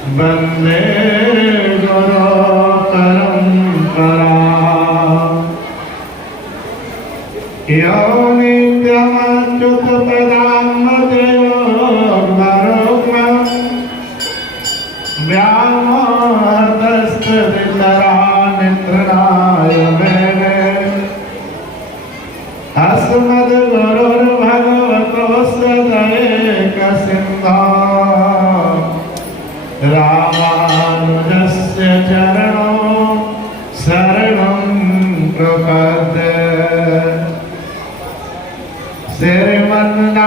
वंदे गुरु परंपरा यो नित्यमच्युत प्रदामदेवोर्वरुग्मं व्यामोहतस्तवितरानित्रणाय मेने अस्मद्गुरुर्भगवतोऽस्य दयैकसिन्धोः रामानुजस्य चरणौ शरणं प्रपद्ये। श्रीमन्नारायण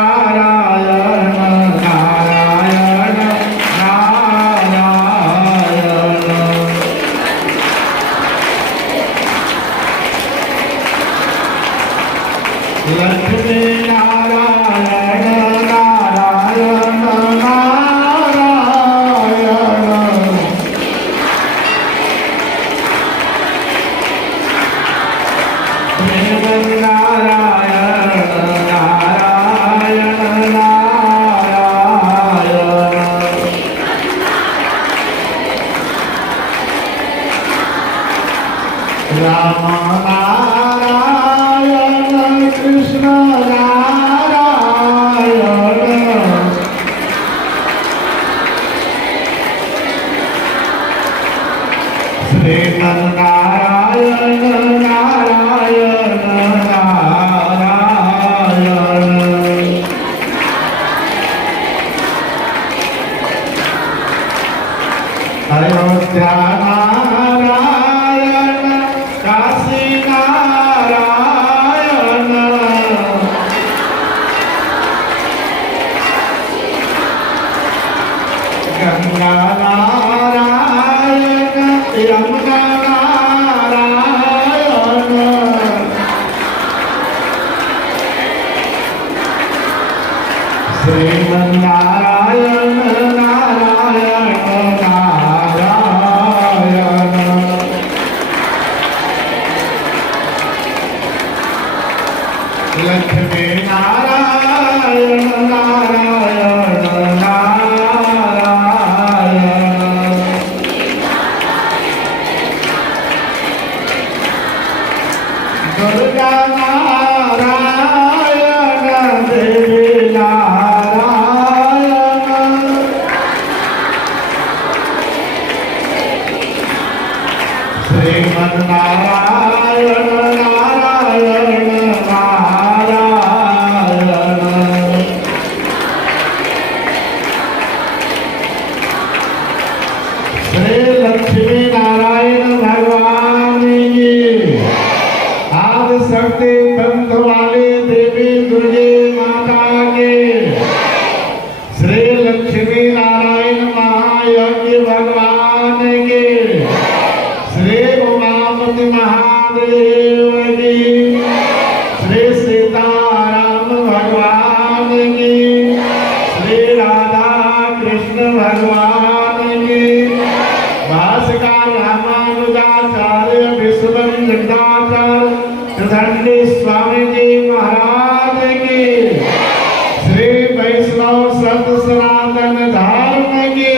नारायण नारायण लक्ष्मी नारायण नारायण नारायण श्रीमन्नारायण नारायण नारायण राम नारायण कृष्ण नारायण श्रीमन्नारायण नारायण नारायण अयोध्या नारायण काशी नारायण गंगा नारायण यमुना नारायण श्रीमन्नारायण नारायण नारायण लक्ष्मी नारायण नारायण नारायण दुर्गा नारायण देवी नारायण श्रीमन्नारायण नारायण नारायण श्री लक्ष्मी नारायण भगवान की आदि शक्ति पंथ वाली देवी दुर्गे माता के श्री लक्ष्मी नारायण महायज्ञ भगवान के श्री उमापति महादेव की श्री सीताराम भगवान की श्री राधा कृष्ण भगवान की भाष्यकार रामानुजाचार्य विश्वनाथाचार्य त्रिदंडी स्वामी जी महाराज की श्री वैष्णव सत सनातन धर्म की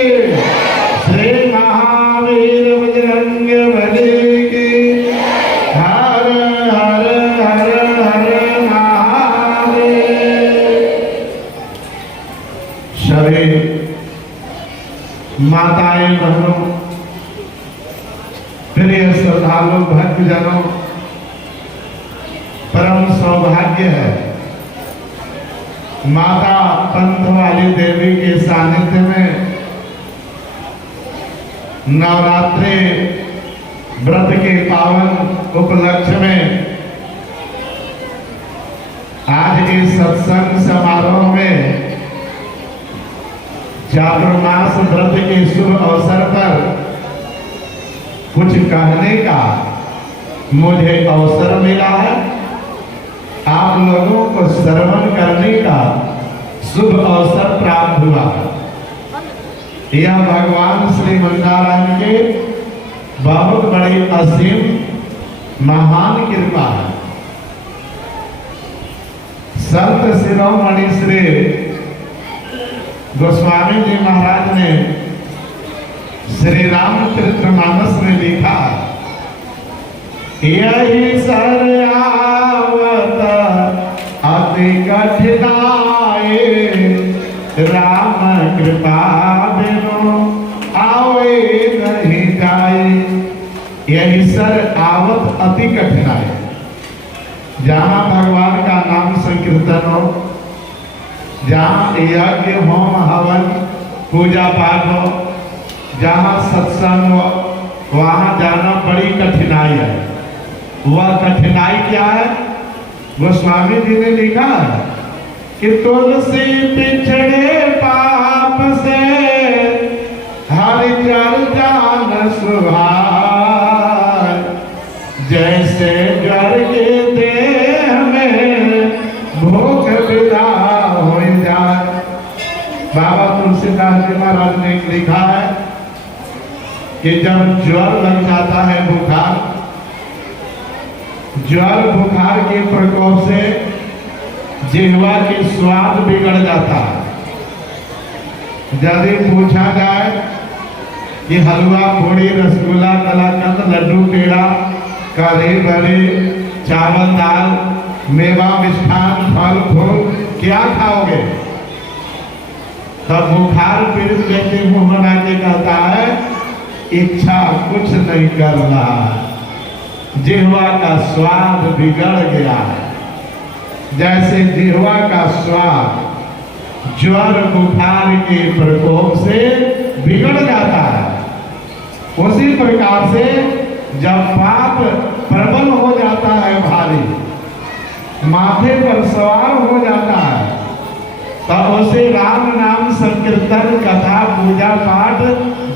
श्री महावीर बजरंग बली की हर हर हर हर महादेव। सभी माताएं बहनों प्रिय श्रद्धालु भक्तजनों, परम सौभाग्य है माता पंथ वाली देवी के सानिध्य में नवरात्रि व्रत के पावन उपलक्ष्य में आज इस सत्संग समारोह में चातुर्मास व्रत के शुभ अवसर पर कुछ कहने का मुझे अवसर मिला है। आप लोगों को श्रवण करने का शुभ अवसर प्राप्त हुआ है। यह भगवान श्री नारायण के बहुत बड़ी असीम महान कृपा है। संत शिरोमणि श्री गोस्वामी जी महाराज ने श्री रामचरितमानस में लिखा, यही सर आवत अति कठिनाई, राम कृपा बिनु आवे नहीं जाए। यही सर आवत अति कठिनाई, जहाँ भगवान का नाम संकीर्तन हो, जहाँ यज्ञ होम हवन पूजा पाठ हो, जहाँ सत्संग हो, वहाँ जाना बड़ी कठिनाई है। वह कठिनाई क्या है? गोस्वामी जी ने लिखा कि तुलसी पिछड़े पाप से हरि जान सुभाए, जैसे जर के देह में भूख विदा हो जाए। बाबा तुलसीदास जी महाराज ने लिखा है कि जब ज्वर लग जाता है, बुखार, ज्वर बुखार के प्रकोप से जिह्वा के स्वाद बिगड़ जाता है। यदि पूछा जाए कि हलवा पूड़ी रसगुल्ला कलाकंद लड्डू पेड़ा कढ़ी बड़ी चावल दाल मेवा मिष्ठान फल फूल क्या खाओगे? तब बुखार पीड़ित व्यक्ति मुंह बना के कहता है, इच्छा कुछ नहीं कर रहा, जिह्वा का स्वाद बिगड़ गया है। जैसे जिह्वा का स्वाद ज्वर बुखार के प्रकोप से बिगड़ जाता है, उसी प्रकार से जब पाप प्रबल हो जाता है, भारी माथे पर सवार हो जाता है, तब उसे राम नाम संकीर्तन कथा पूजा पाठ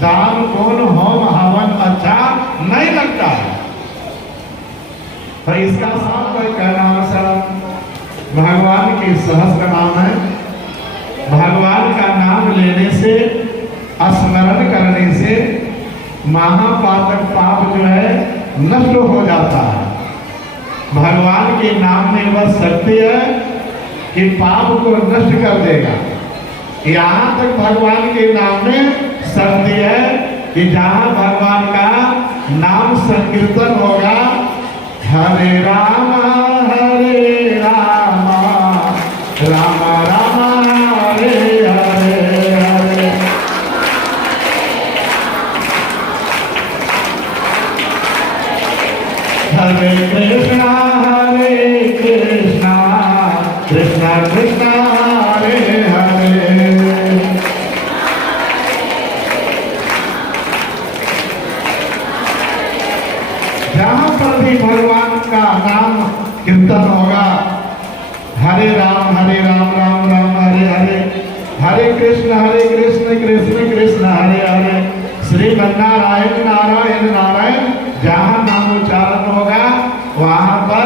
दान पुण्य होम हवन अच्छा नहीं लगता है। तो इसका साथ कोई कहना सर भगवान के सहस्त्र नाम है। भगवान का नाम लेने से, स्मरण करने से महापातक पाप जो है नष्ट हो जाता है। भगवान के नाम में वह शक्ति है कि पाप को नष्ट कर देगा। यहाँ तक भगवान के नाम में शक्ति है कि जहाँ भगवान का नाम संकीर्तन होगा, हरे राम राम राम हरे हरे हरे, हरे कृष्णा कृष्णा कृष्णा हरे हरे। जहाँ पर भी भगवान का नाम कीर्तन होगा, हरे राम राम राम हरे हरे, हरे कृष्ण कृष्ण कृष्ण हरे हरे, श्रीमन्नारायण नारायण नारायण। जहाँ नाम उच्चारण होगा वहां पर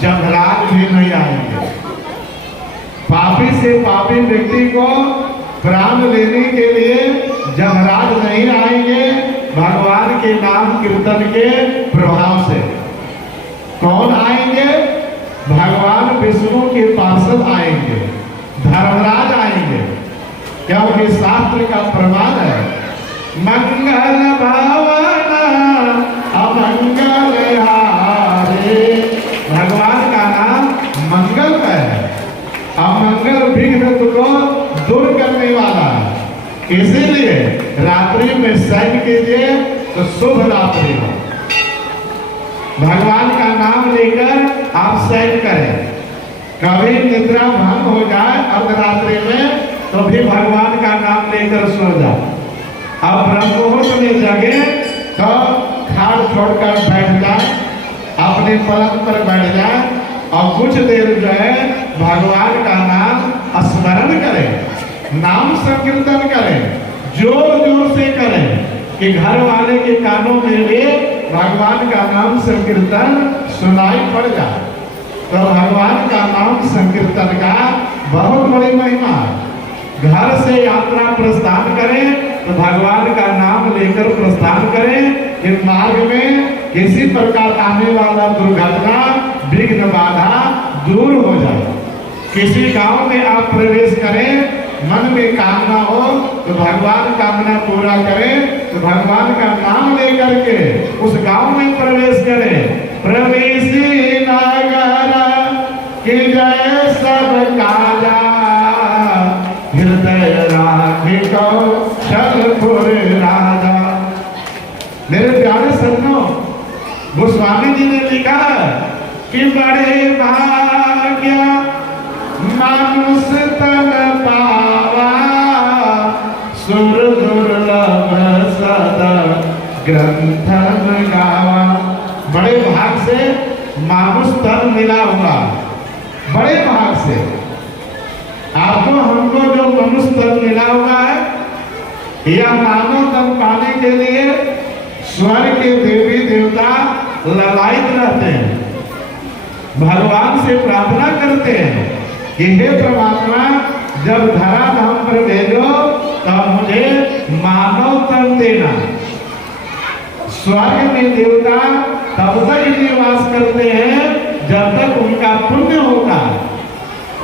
जमराज भी नहीं आएंगे। पापी से पापी व्यक्ति को प्राण लेने के लिए जमराज नहीं आएंगे, भगवान के नाम कीर्तन के प्रभाव से। कौन आएंगे? भगवान विष्णु के पार्षद आएंगे, धर्मराज आएंगे, क्योंकि शास्त्र का प्रमाण है, मंगल भावन अमंगल हारे। भगवान का नाम मंगल है, अमंगल विघ्न को दूर करने वाला है। इसीलिए रात्रि में शयन कीजिए तो शुभ रात्रि हो। भगवान का नाम लेकर आप शयन करें। कभी निद्रा भंग हो जाए अर्धरात्रि में तो भी भगवान का नाम लेकर सो जाए। अब ब्रह्ममुहूर्त में जगे तो खाट छोड़कर बैठ जाए, अपने पलंग पर बैठ जाए और कुछ देर जो है भगवान का नाम स्मरण करें, नाम संकीर्तन करें, जोर जोर से करें कि घर वाले के कानों में भी भगवान का नाम संकीर्तन सुनाई पड़ जाए। तो भगवान का नाम संकीर्तन का बहुत बड़ी महिमा है। घर से यात्रा प्रस्थान करें तो भगवान का नाम लेकर प्रस्थान करें कि मार्ग में किसी प्रकार आने वाला दुर्घटना विघ्न बाधा दूर हो जाए। किसी गांव में आप प्रवेश करें, मन में कामना हो तो भगवान कामना पूरा करें तो भगवान का नाम लेकर के उस गांव में प्रवेश करें। प्रवेशी नगर की जय सब काजा, हृदय राखी कौशलपुर राजा। मेरे प्यारे सज्जनों, गोस्वामी जी ने लिखा कि बड़े भाग्य मानुष तन पावा, सुर दुर्लभ सदा ग्रंथन गावा। बड़े भाग से मानुष तन मिला हुआ, बड़े भाग से आपको हमको जो मनुष्य तन मिला हुआ है, यह मानव तन पाने के लिए स्वर्ग के देवी देवता ललायित रहते हैं, भगवान से प्रार्थना करते हैं कि हे परमात्मा, जब धरा धाम पर भेजो तब मुझे मानव तन देना। स्वर्ग में देवता तब तक निवास करते हैं जब तक उनका पुण्य होगा।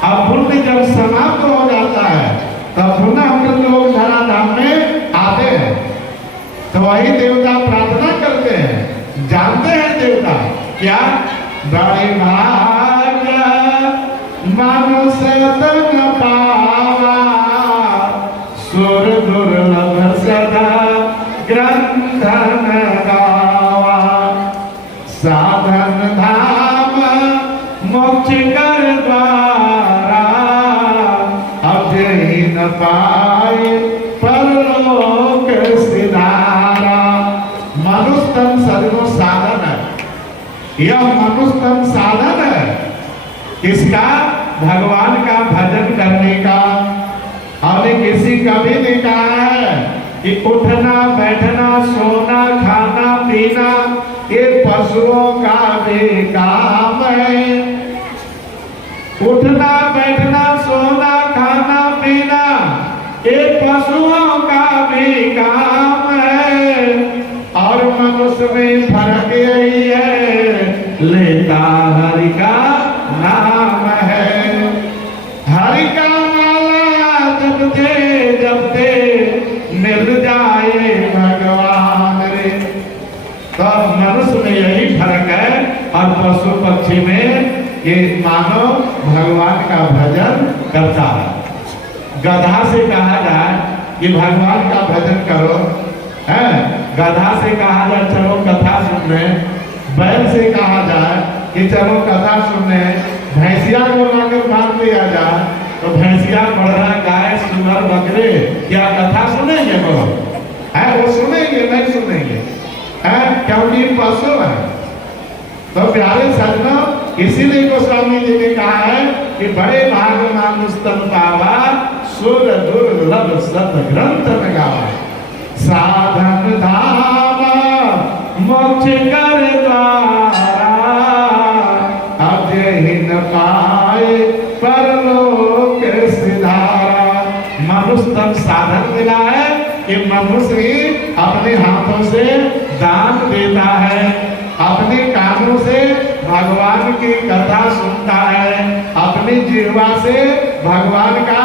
अब पुण्य जब समाप्त हो जाता है तब पुनः हम लोग धरा धाम में आते हैं। तो वही देवता प्रार्थना करते हैं, जानते हैं देवता क्या, बड़े भाग्य मनुष्य तन पावा, सुर दुर्लभ सदा ग्रंथन गावा। साधन धाम मोक्ष कर द्वारा, अब ही न पाए परलोक सिधारा। मनुष्य तन सदगुण साधन है, यह मनुष्य तन साधन है किसका, भगवान का भजन करने का। और किसी कवि ने कहा है कि उठना बैठना सोना खाना पीना ये पशुओं का भी काम है। उठना बैठना सोना खाना पीना ये पशुओं का भी काम है। और मनुष्य में फर्क यही है, लेता हरि का नाम है। हरि का माला जपते जपते मिल जाए भगवान रे। तो मनुष्य में यही फर्क है और पशु पक्षी में ये मानव भगवान का भजन करता है। गधा से कहा जाए कि भगवान का भजन करो, है, गधा से कहा जाए चलो कथा सुनने, बैल से कहा जाए कि चलो कथा सुनने, भैंसिया को लाकर बांध दिया जाए तो भैंसिया बढ़ा गाय सुनर बकरे क्या कथा सुनेंगे, बोलो है, वो सुनेंगे नहीं सुनेंगे, है, क्योंकि पशु है। तो प्यारे सज्जनों, इसीलिए गोस्वामी जी ने कहा है कि बड़े भाग मानुष तन पावा, सुर दुर्लभ सत ग्रंथ में गावा। साधन धाम मोक्ष कर द्वारा, अब ही न पाए परलोक सिधारा। मनुष्य तन साधन मिला है कि मनुष्य ही अपने हाथों से दान देता है, अपने कानों से भगवान की कथा सुनता है, अपनी जिह्वा से भगवान का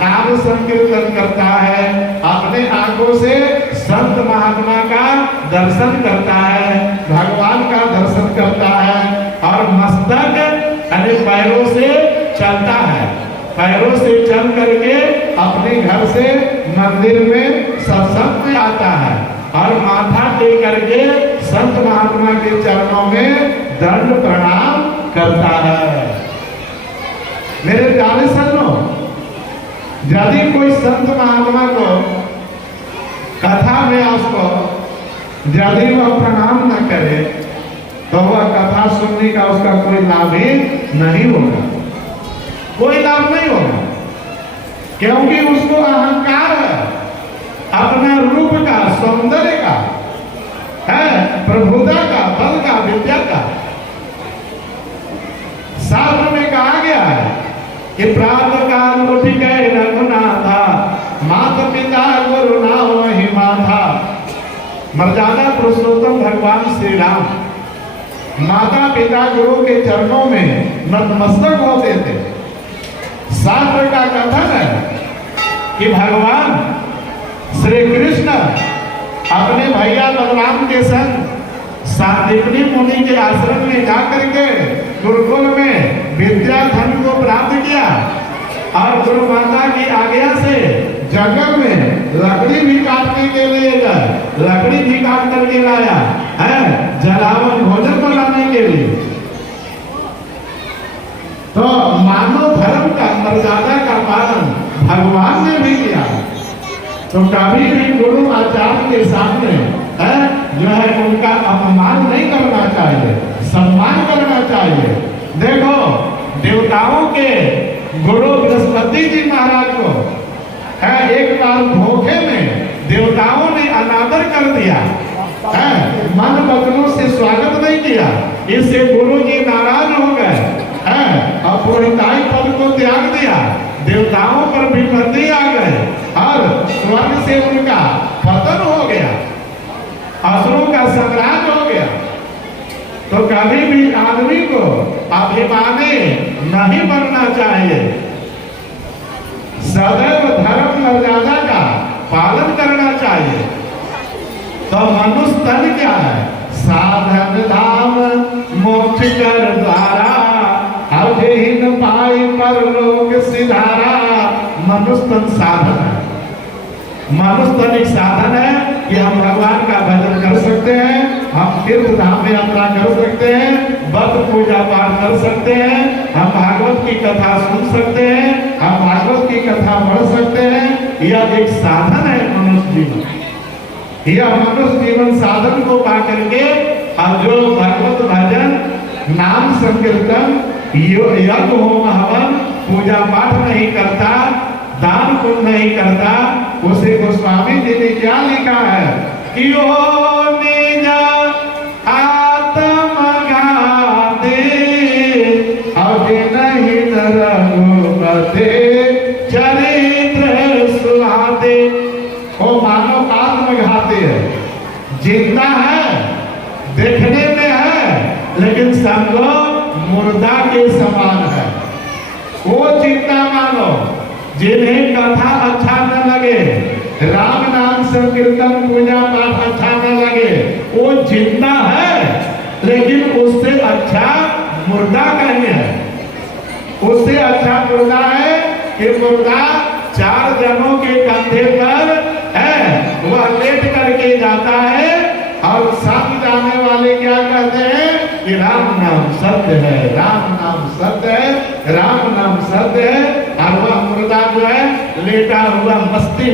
नाम संकीर्तन करता है, अपने आंखों से संत महात्मा का दर्शन करता है, भगवान का दर्शन करता है। और मस्तक यानी पैरों से चलता है, पैरों से चल करके अपने घर से मंदिर में सत्संग में आता है और माथा टेक करके संत महात्मा के चरणों में दंड प्रणाम करता है। मेरे प्यारे सज्जनों, यदि कोई संत महात्मा को कथा में उसको यदि वह प्रणाम न करे तो वह कथा सुनने का उसका कोई लाभ ही नहीं होगा, कोई लाभ नहीं होगा, क्योंकि उसको अहंकार है अपना रूप का, सौंदर्य का, है, प्रभुता का, बल का, विद्या का। शास्त्र में कहा गया है कि प्रातः काल उठ गए रघुनाथा, माता पिता गुरु नाम वही माथा। मर्यादा पुरुषोत्तम भगवान श्री राम माता पिता गुरु के चरणों में नतमस्तक होते थे। शास्त्र का कथन है कि भगवान श्री कृष्ण अपने भैया बलराम के संग सांदीपनी मुनि के आश्रम में जाकर के गुरुकुल में विद्या धन को प्राप्त किया और गुरु माता की आज्ञा से जंगल में लकड़ी भी काटने के लिए गए, लकड़ी भी काट करके लाया है जलावन भोजन बनाने के लिए। तो मानव धर्म का मर्यादा का पालन भगवान ने भी किया। तो कभी भी गुरु आचार्य के सामने है जो है उनका अपमान नहीं करना चाहिए, सम्मान करना चाहिए। देखो देवताओं के गुरु बृहस्पति जी महाराज को है एक बार धोखे में देवताओं ने अनादर कर दिया है, मन वचनों से स्वागत नहीं किया, इससे गुरु जी नाराज हो गए है और पुरोहिताई पद को त्याग दिया, देवताओं पर विपत्ति आ गए और स्वर्ग से उनका पतन हो गया, असुरों का संग्राम हो गया। तो कभी भी आदमी को अभिमानी नहीं बनना चाहिए, सदैव धर्म मर्यादा का पालन करना चाहिए। तो मनुष्य तन क्या है? साधन धाम मोक्ष कर द्वारा अधीन पाई परलोक सिधारा। मनुष्य तन साधन है, मनुष्य तन एक साधन है कि हम भगवान का भजन कर सकते हैं, हम तीर्थ धाम में यात्रा कर सकते हैं, व्रत पूजा पाठ कर सकते हैं, हम भागवत की कथा सुन सकते हैं, हम भागवत की कथा पढ़ सकते हैं। यह एक साधन है मनुष्य जीवन। यह मनुष्य जीवन साधन को पा करके अब जो भगवत भजन नाम संकीर्तन यज्ञ होम हवन पूजा पाठ नहीं करता, दान पुण्य नहीं करता, उसे गोस्वामी जी ने क्या लिखा है कि ओ निज आत्मगाते नहीं रघुपते चरित्र सुहाते। ओ मानव आत्मघाती है, जिंदा है, देखने में है, लेकिन समझो मुर्दा के समान है। वो जिंदा मानो जिन्हें कथा अच्छा न लगे, राम नाम संकीर्तन पूजा पाठ अच्छा न लगे, वो जिंदा है, लेकिन उससे अच्छा मुर्दा कहीं है। उससे अच्छा मुर्दा है कि मुर्दा चार जनों के कंधे पर है, वह लेट करके जाता है और साथ जाने वाले क्या कहते हैं कि राम नाम सत्य है, राम नाम सत्य है, राम नाम सत्य है। और वह मुर्दा जो है लेटा हुआ मस्ती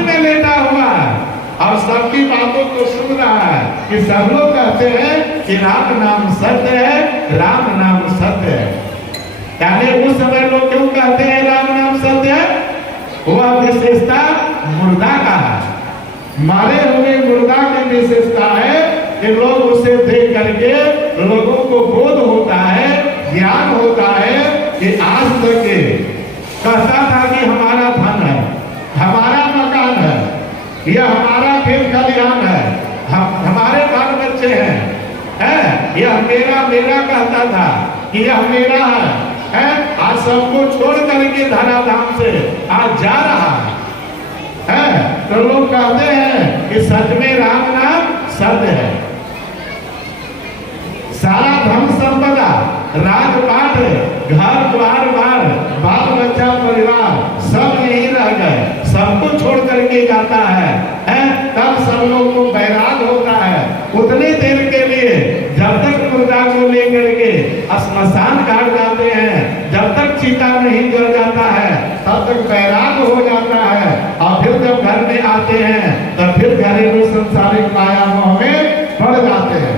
में लेटा हुआ है और सबकी बातों को सुन रहा है कि सब लोग कहते हैं कि राम नाम सत्य है, राम नाम सत्य है। यानी उस समय लोग क्यों कहते हैं राम नाम सत्य है? वह विशेषता मुर्दा का है, मारे हुए मुर्दा की विशेषता है कि लोग उसे देख करके लोगों को बोध होता है, ज्ञान होता है कि आज तक कहता था कि हमारा धन है, हमारा मकान है, यह हमारा खेत खलिहान है, हमारे बाल बच्चे हैं, यह मेरा कहता था कि यह मेरा है। आज सबको छोड़ करके धराधाम से आज जा रहा है। तो लोग कहते हैं कि सच में राम नाम सत्य है। सारा धन संपदा, राजपाट, घर द्वार बार, बाल बच्चा परिवार सब यही रह गए, सबको छोड़ करके जाता है, तब सब लोग को बैराग होता है। उतने देर के लिए जब तक मुर्दा को लेकर के श्मशान घाट जाते हैं, जब तक चिता नहीं जल जाता है तब तक बैराग हो जाता है। और फिर जब घर में आते हैं तब फिर घरेलू संसारिक माया मोह में पड़ जाते हैं।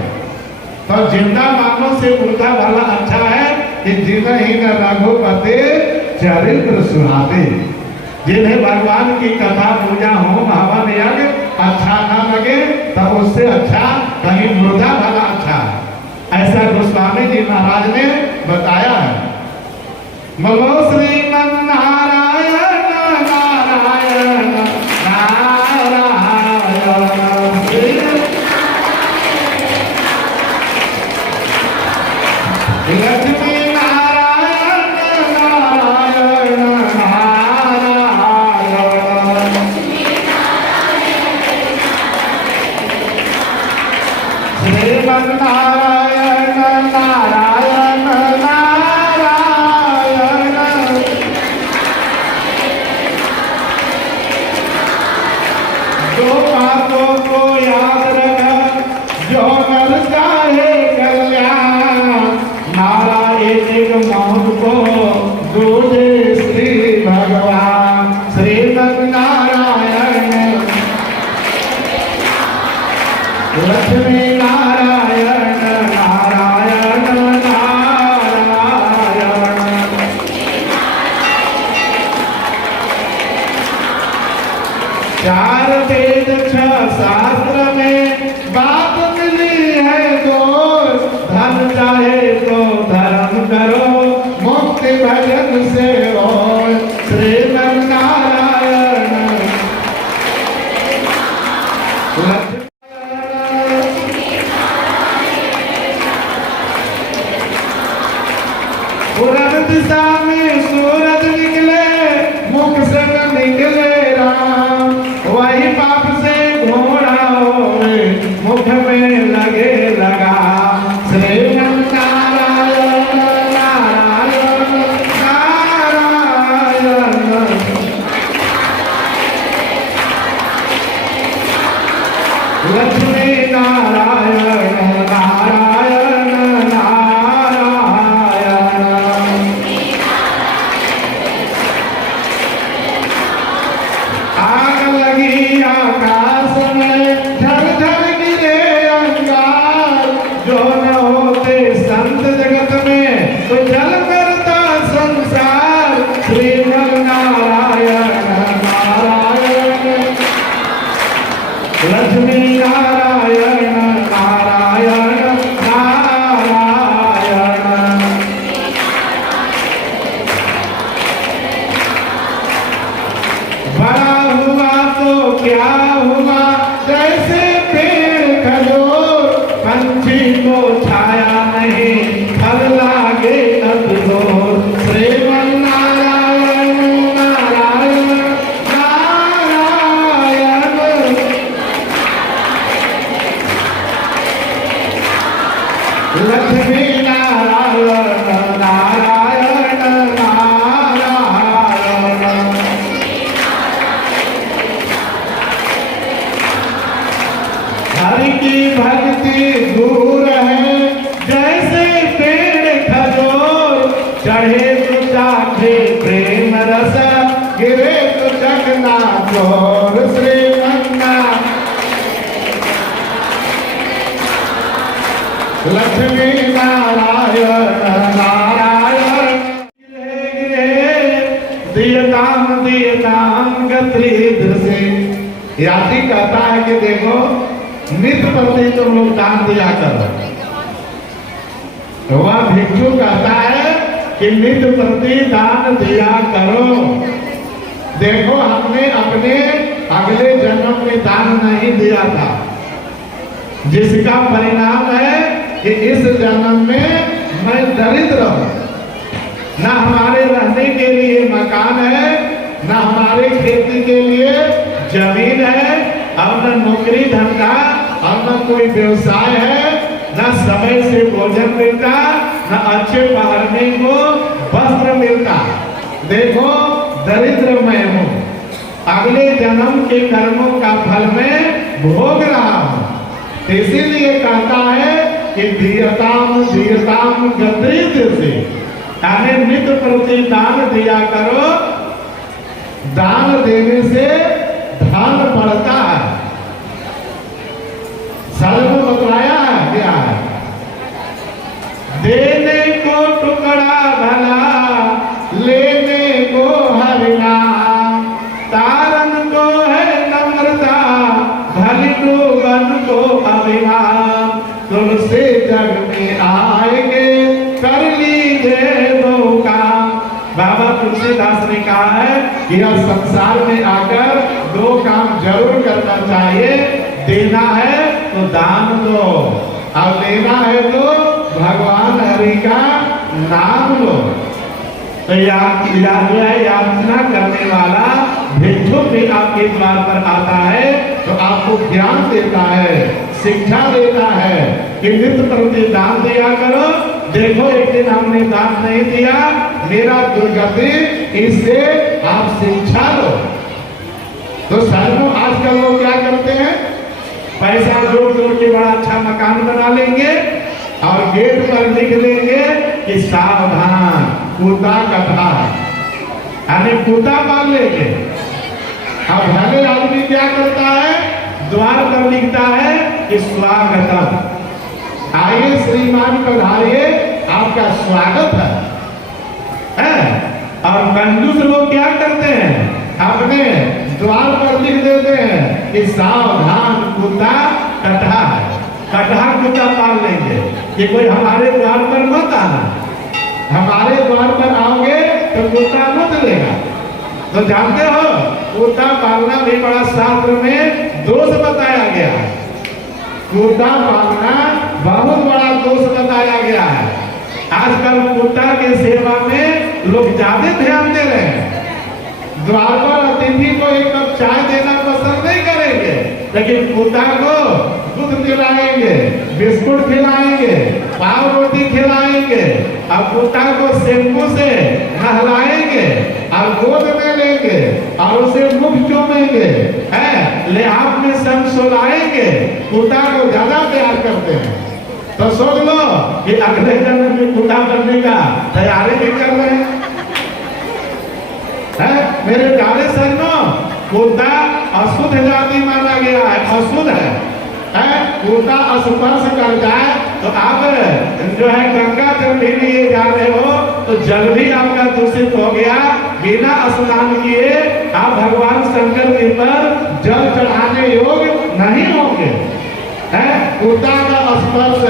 तो जिंदा मानव से मुर्दा भला अच्छा है कि जिन्हें न रघुपति चरित्र सुनाते। जिन्हें भगवान की कथा पूजा होम हवन यज्ञ अच्छा ना लगे तब उससे अच्छा कहीं मुर्दा भला अच्छा। ऐसा गोस्वामी जी महाराज ने बताया है। बोलो श्रीमन नारायण नारायण लक्ष्मी नारायण नारायण नारायण श्रीमन्नारायण नारायण नारायण। दो बातों को याद रख, जो नर चाहे कल्याण, नारायण मौत को दूजे श्री भगवान। श्रीमन्नारायण लक्ष्मी नारायण नारायण नारायण। चार वेद छह शास्त्र में बात मिली है दो, धन चाहे तो धर्म करो, मुक्ति भजन से हो। श्रीमन्नारायण पूरब दिशा में सूरज निकले, मुख से निकले राम, वही पाप से घोड़ा होवे, मुख में लगे लगा। श्रीमन्नारायण नारायण नारायण। लक्ष्मी नारायण नारायण नारायण। आग लगी आकाश में, झल झल गिरे अंगार, जो न होते संत जगत में तो जल करता संसार। श्रीमन्नारायण नारायण लक्ष्मी नारायण नारायण नारायण। बड़ा हुआ तो क्या हुआ, जैसे पेड़ खजूर, पंछी को छाया नहीं, फल लागे कठोर। श्रीमन्नारायण नारायण नारायण। लक्ष्मी नारायण नारायण नारायण। हरि की भक्ति दूर है, जैसे पेड़ खजूर, चढ़े तो चाहे प्रेम रस, गिरे तो जगना चोर। श्रीमन्नारायण लक्ष्मी नारायण नारायण। दियताम दियताम गत्रीद्र से। यात्री कहता है कि देखो नित्य प्रति तुम लोग दान दिया करो। वह भिक्षु कहता है कि नित्य प्रति दान दिया करो। देखो हमने अपने अगले जन्म में दान नहीं दिया था, जिसका परिणाम है कि इस जन्म में मैं दरिद्र हूं। न हमारे रहने के लिए मकान है, न हमारे खेती के लिए जमीन है, और न नौकरी धंधा, और न कोई व्यवसाय है, न समय से भोजन मिलता, न अच्छे पहनने को वस्त्र मिलता। देखो दरिद्र मैं हूं, अगले जन्म के कर्मों का फल मैं भोग रहा हूं। इसीलिए कहता है कि दियताम दियताम गत्रीद्र से, यानी नित्य प्रति दान दिया करो। दान देने से धन बढ़ता है। सर्व बतलाया है क्या है? देने को टुकड़ा भला, लेने को हरिनाम, तारन को है नम्रता, भली डूबन को अभिमान। तुमसे जग में आएंगे, कर लीजिए दो काम। बाबा तुलसीदास ने कहा है कि यह संसार में आकर दो काम जरूर करना चाहिए। देना है तो दान दो, और लेना है तो भगवान हरि का नाम लो। तो याचना करने वाला भिक्षुक भी आपके द्वार पर आता है तो आपको ज्ञान देता है, शिक्षा देता है कि नित्य प्रति दान दिया करो। देखो एक दिन हमने दान नहीं दिया, मेरा दुर्गति, इससे आप शिक्षा लो। तो सालों आजकल लोग क्या करते हैं, पैसा जोड़ जोड़ के बड़ा अच्छा मकान बना लेंगे और गेट पर लिख देंगे कि सावधान कुत्ता कथा, यानी कुत्ता पाल लेंगे। अब भले आदमी क्या करता है, द्वार पर लिखता है कि स्वागतम, आइए श्रीमान पधारिए, आपका स्वागत है। और कंजूस लोग क्या करते हैं, अपने द्वार पर लिख देते हैं कि सावधान कुत्ता कटहा है, कटहा कुत्ता पाल लेंगे कि कोई हमारे द्वार पर मत आना, हमारे द्वार पर आओगे तो कुत्ता मत लेगा। तो जानते हो कुत्ता पालना भी बड़ा शास्त्र में दोष बताया गया है, कुत्ता पालना बहुत बड़ा दोष बताया गया है। आजकल कुत्ता के सेवा में लोग ज्यादा ध्यान दे रहे हैं। द्वार पर अतिथि को एक कप चाय देना पसंद नहीं करेंगे, लेकिन कुत्ता को दूध खिलाएंगे, बिस्कुट खिलाएंगे, पाव रोटी खिलाएंगे, और कुत्ता को शैम्पू से नहलाएंगे और गोद में लेंगे और उसे मुख चूमेंगे, लिहाफ में संग सुलाएंगे, कुत्ता को ज्यादा प्यार करते हैं। तो सोच लो कि अगले जन्म में कुत्ता बनने का तैयारी भी कर रहे हैं। मेरे प्यारे सज्जनों, कुत्ता अशुद्ध जाति माना गया है, अशुद्ध है। कुत्ता स्पर्श कर जाए तो आप जो है गंगा जल भी लिए जा रहे हो तो जल भी आपका दूषित हो गया, बिना स्नान किए आप भगवान शंकर जी पर जल चढ़ाने योग्य नहीं होंगे। कुत्ता का स्पर्श,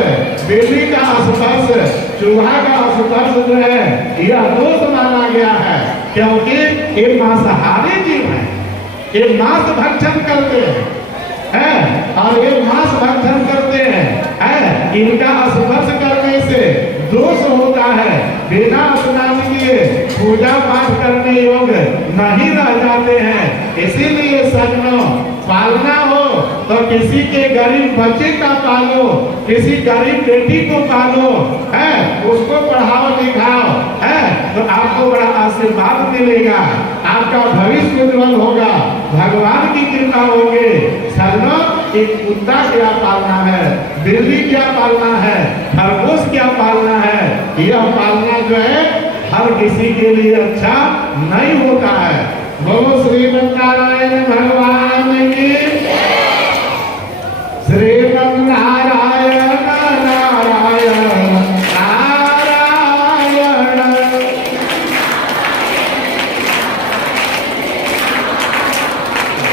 बिल्ली का स्पर्श, चूहा का स्पर्श जो है यह दोष माना गया है, क्योंकि ये मांसाहारी जीव है, ये मांस भक्षण करते हैं और ये मांस भक्षण करते हैं। इनका स्पर्श करने से दोष होता है, बिना स्नान किए पूजा पाठ करने योग्य नहीं रह जाते हैं। इसीलिए सज्जनों, पालना हो तो किसी के गरीब बच्चे का पालो, किसी गरीब बेटी को पालो, उसको पढ़ाओ लिखाओ, तो आपको बड़ा आशीर्वाद मिलेगा, आपका भविष्य उज्जवल होगा, भगवान की कृपा होगी। सज्जनों, एक कुत्ता क्या पालना है, बिल्ली क्या पालना है, खरगोश क्या पालना है, यह पालना जो है हर किसी के लिए अच्छा नहीं होता है। बोलो श्रीमन्नारायण भगवान की, श्रीमन्नारायण नारायण नारायण।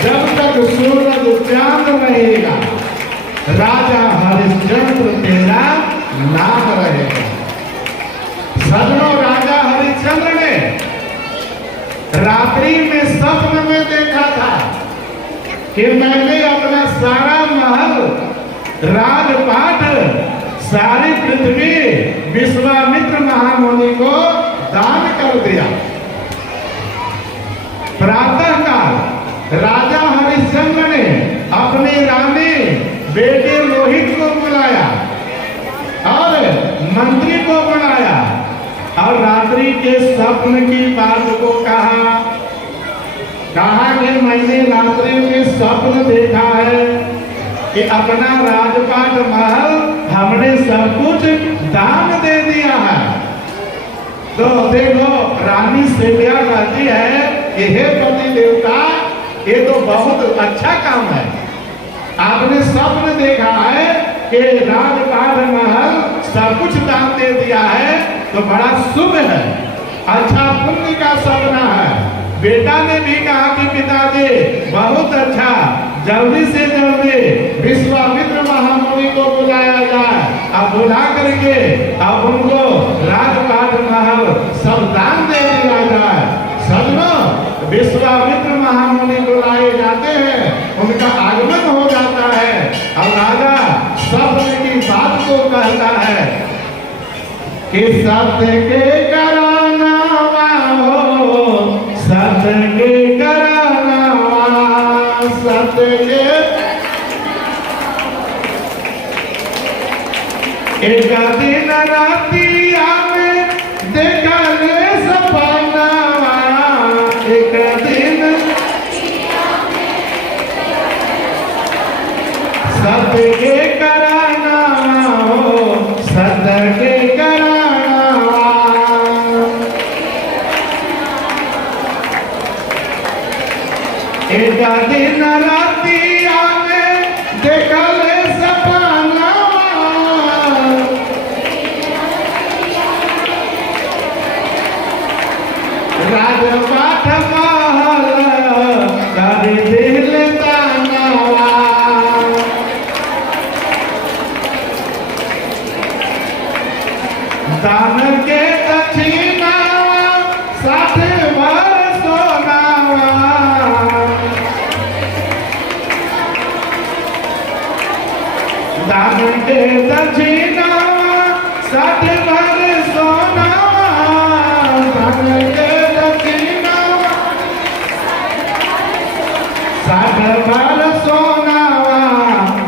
जब तक सूरज चांद रहेगा, राजा हरिश्चंद्र तेरा नाम रहेगा। सज्जनों, राजा हरिश्चंद्र ने रात्रि में स्वप्न में देखा था कि मैंने अपना सारा महल, राजपाट, सारी पृथ्वी विश्वामित्र महामुनि को दान कर दिया। प्रातः काल राजा हरिश्चंद्र ने अपनी रानी बेटे रोहित को बुलाया और मंत्री को बुलाया और रात्रि के स्वप्न की बात को कहा कि मैंने रात्रि में स्वप्न देखा है कि अपना राजपाट महल हमने सब कुछ दान दे दिया है। तो देखो, रानी सेव्या कहती है कि हे पति देवता, ये तो बहुत अच्छा काम है, आपने स्वप्न देखा है कि राजपाट महल सब कुछ दान दे दिया है, तो बड़ा शुभ है, अच्छा पुण्य का सपना है। बेटा ने भी कहा कि पिताजी बहुत अच्छा, जल्दी से जल्दी विश्वामित्र महामुनि को बुलाया जाए, अब बुला करके अब उनको राजपाट महल सब दान दे दिया जाए। सज्जनों, विश्वामित्र महामुनि बुलाए जाते हैं, उनका आगमन हो जाता है और राजा स्वप्न की बात को कहता है कि सत्य के कराना हो, सत्य के कराना एक दिन रातिया में देखल सपना, एक दिन सत्य के कराना हो, सत्य के कराना। एक दिन रातिया में देखल सपना, राजपाट महल कर दिल दानवा, दान के दक्षिणा 60 भर सोनावा, दान के दक्षिणा 60 भर सोनावा, दान के दक्षिणा 60 भर सोनावा,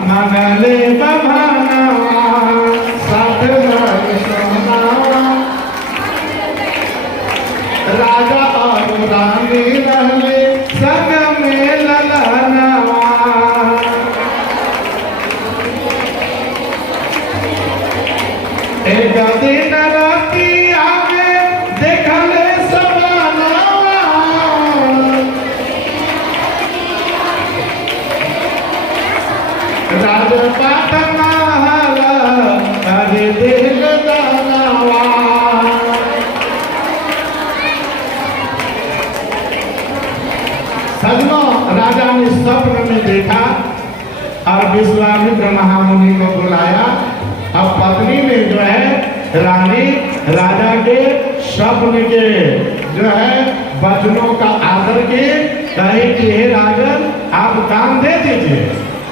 मंगले बभानवा 60 भर सोनावा। राजा और रानी रहले संग में ललनवा, एक दिन रातिया में देखल सपना, राजपाट महल कर दिल दानवा। सजनों, राजा ने स्वप्न में देखा और विश्वामित्र महामुनि को बुलाया। अब पत्नी ने जो है रानी राजा के स्वप्न के जो है वचनों का आदर के कहे कि हे राजन आप दान दे दीजिए।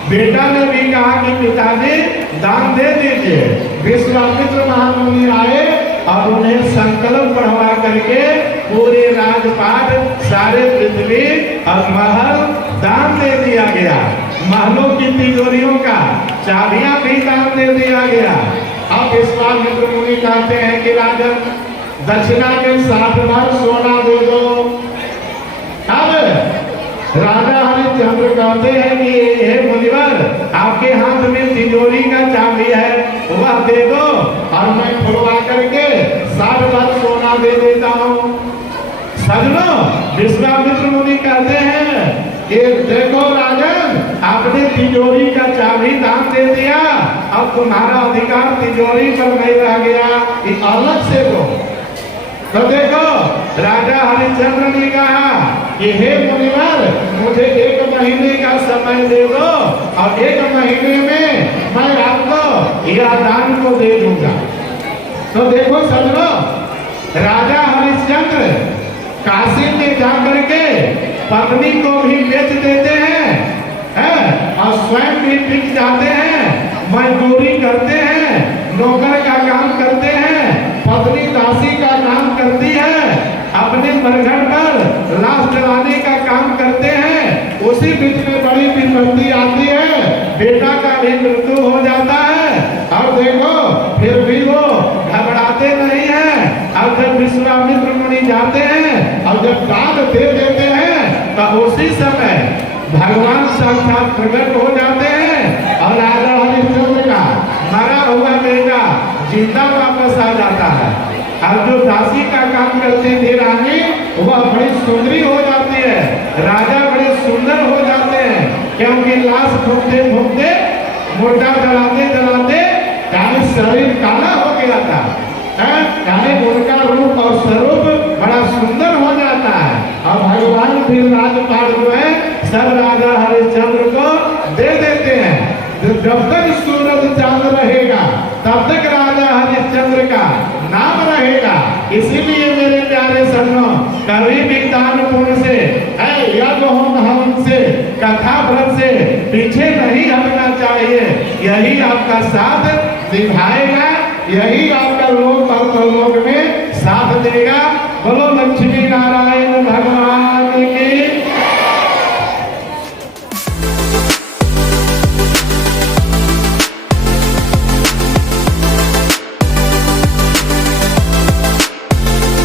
बेटा ने भी कहा कि पिताजी दान दे दीजिए। विश्वामित्र महामुनि आए और उन्हें संकल्प बढ़वा करके पूरे राजपाट सारे पृथ्वी और महल दान दे दिया गया। महलों की तिजोरियों का चाबियां भी दान दे दिया गया। अब विश्वामित्र मुनि कहते हैं कि राजन दक्षिणा के 60 भर सोना दे दो। अब राजा हरिश्चंद्र कहते हैं कि हे मुनिवर आपके हाथ में तिजोरी का चाबी है, वह दे दो और मैं खुलवा करके 60 भर सोना दे देता हूँ। सजनों, विश्वामित्र मुनि कहते हैं कि देखो राजन आपने तिजोरी का चाबी दान दे दिया, अब तुम्हारा अधिकार तिजोरी पर नहीं रह गया, ये अलग से दो। तो देखो राजा हरिश्चंद्र ने कहा कि हे मुनिवर मुझे 1 महीने का समय दे दो और 1 महीने में मैं आपको यह दान को दे दूंगा। तो देखो सजनों, राजा हरिश्चंद्र काशी में जाकर के पत्नी को भी बेच देते हैं और स्वयं भी बिक जाते हैं, मजदूरी करते हैं, नौकर का काम करते हैं, पत्नी दासी का काम करती है, अपने मरघट पर लाश जलाने का काम करते हैं। उसी बीच में बड़ी विपत्ति आती है, बेटा का भी मृत्यु हो जाता है और देखो फिर भी वो घबराते नहीं हैं। और जब विश्वामित्र मुनि जाते हैं और जब दान दे देते हैं तो उसी समय भगवान साक्षात प्रकट हो जाते हैं और राजा हरिश्चंद्र का मरा हुआ बेटा जिंदा वापस आ जाता है। और जो दासी का काम करती थी रानी, वह बड़ी सुंदरी हो जाती है, राजा बड़े सुंदर हो जाते हैं, क्योंकि लाश फूकते फूकते मुर्दा जलाते जलाते यानी शरीर काला हो गया था, यानी उनका रूप और स्वरूप बड़ा सुंदर हो जाता है। और भगवान फिर राजपाट जो है सब राजा हरिश्चंद्र को दे देते हैं। जब तक सूरज चांद रहेगा तब तक राजा हरिश्चंद्र का नाम रहेगा। इसीलिए मेरे प्यारे सज्जनों, कभी भी दान पुण्य से यज्ञ होम हवन से कथा व्रत से पीछे नहीं हटना चाहिए। यही आपका साथ निभाएगा, यही आपका लोक और परलोक में साथ देगा।